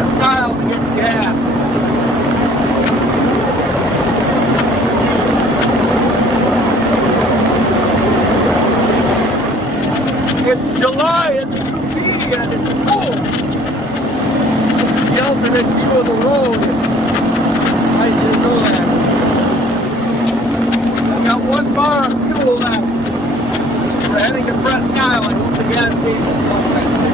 Presque Isle to get gas. It's July in the UP and it's cold. This is the alternate view of the road. I didn't know that. I got 1 bar of fuel left. We're heading to Presque Isle. I hope the gas station's open.